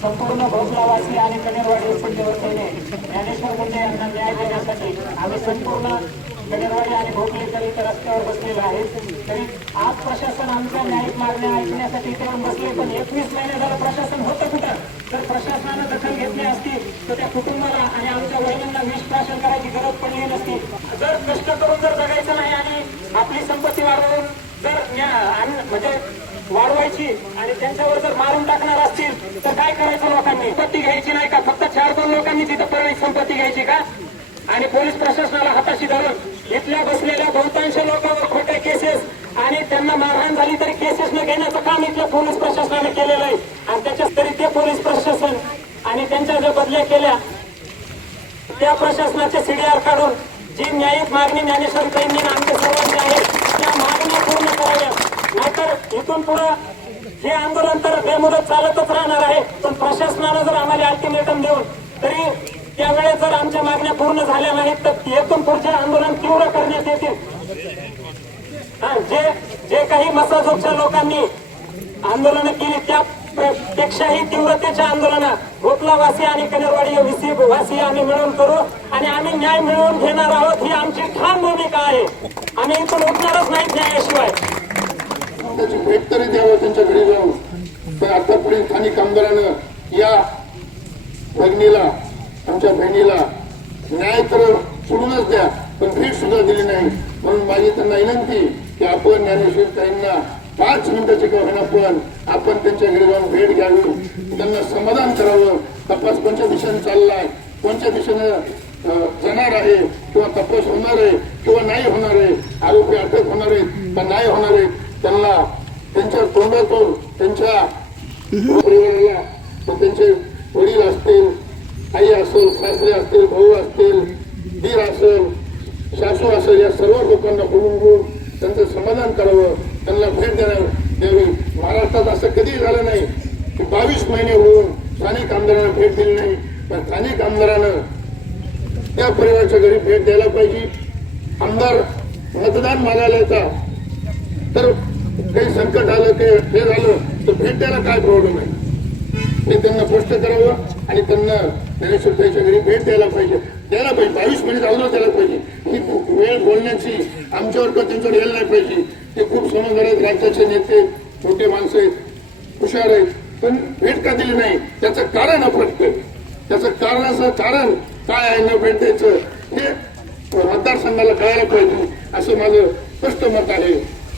संपूर्ण भोसलावासी आणि कनेरवाडी उपजिल्हा वतीने ज्ञानेश्वर मुंडे यांना न्याय देण्यासाठी आम्ही संपूर्ण कनेरवाडी आणि भोकलेकर इथं रस्त्यावर बसलेलो आहे. तरी आज प्रशासन आमच्या न्यायिक मागण्या ऐकण्यासाठी इथे येऊन बसले, पण 21 महिने झालं प्रशासन होतं कुठं? जर प्रशासनानं दखल घेतली असती तर त्या कुटुंबाला आणि आमच्या वडिलांना विष प्राशन करायची गरज पडली नसती. जर कष्ट करून जर जगायचं नाही आणि आपली संपत्ती वाढवून जर म्हणजे वाढवायची आणि त्यांच्यावर जर मारून टाकणार असतील तर काय करायचं? लोकांनी संपत्ती घ्यायची नाही का? फक्त 4-2 लोकांनी तिथं परळी संपत्ती घ्यायची का? आणि पोलीस प्रशासनाला हाताशी धरून इथल्या बसलेल्या बहुतांश लोकांवर खोटे केसेस आणि त्यांना मारहाण झाली तरी केसेस न घेण्याचं काम इथल्या पोलीस प्रशासनाने केलेलं आहे. आणि त्याच्यात तरी ते पोलीस प्रशासन आणि त्यांच्या ज्या बदल्या केल्या त्या प्रशासनाचे सीडीआर काढून जी न्यायिक मागणी ज्ञानेश्वरीताईंनी आमच्या सर्वांची आहे त्या मागण्या पूर्ण कराव्यात. नाहीतर इथून पुढे हे आंदोलन तर बेमुदत चालतच राहणार आहे. पण प्रशासनानं जर आम्हाला अल्टिमेटम देऊन तरी त्यावेळेस जर आमच्या मागण्या पूर्ण झाल्या नाहीत तर येथून पुढचे आंदोलन तीव्र करण्यात येतील. जे काही मसाजोगच्या लोकांनी आंदोलनं केली त्यापेक्षाही तीव्रतेच्या आंदोलनं भोकलावासी आणि कनेरवाडी वासी आम्ही मिळून करू आणि आम्ही न्याय मिळवून घेणार आहोत. ही आमची ठाम भूमिका आहे. आम्ही इथून उठणारच नाहीत न्यायाशिवाय. त्याची भेट तरी द्यावं त्यांच्या घरी जाऊन. पण आतापर्यंत स्थानिक आमदारानं या भगिनीला आमच्या बहिणीला न्याय तर सोडूनच द्या पण भेट सुद्धा दिली नाही. म्हणून माझी त्यांना विनंती की आपण ज्ञानेश्वरीताईंना 5 मिनिटाचे का होईना पण आपण त्यांच्या घरी जाऊन भेट घ्यावी, त्यांना समाधान करावं. तपास कोणत्या दिशेने चाललाय, कोणत्या दिशेनं जाणार आहे किंवा तपास होणार आहे किंवा नाही होणार आहे, आरोपी अटक होणार आहेत का नाही होणार आहेत, त्यांना त्यांच्या तोंडातून त्यांच्या परिवाराला त्यांचे वडील असतील, आई असेल, सासरे असतील, भाऊ असतील, दीर असेल, सासू असेल, या सर्व लोकांना बोलून त्यांचं समाधान करावं, त्यांना भेट द्यावी. महाराष्ट्रात असं कधीही झालं नाही की 22 महिने होऊन स्थानिक आमदारांना भेट दिली नाही. पण स्थानिक आमदारानं त्या परिवाराच्या घरी भेट द्यायला पाहिजे. आमदार मतदान मागायला येतात तर काही संकट आलं काही हे झालं तर भेट द्यायला काय प्रॉब्लेम आहे हे त्यांना स्पष्ट करावं आणि त्यांना ज्ञानेश्वरीताईच्या घरी भेट द्यायला पाहिजे. 22 महिने अगोदर द्यायला पाहिजे. ही वेळ बोलण्याची आमच्यावर का त्यांच्यावर यायला नाही पाहिजे. ते खूप समजदार आहेत, राज्याचे नेते, मोठे माणसं आहेत, हुशार आहेत, पण भेट का दिली नाही त्याचं कारण अपटतं. त्याचं कारण काय आहे न भेट द्यायचं हे मतदारसंघाला कळायला पाहिजे असं माझं स्पष्ट मत आहे.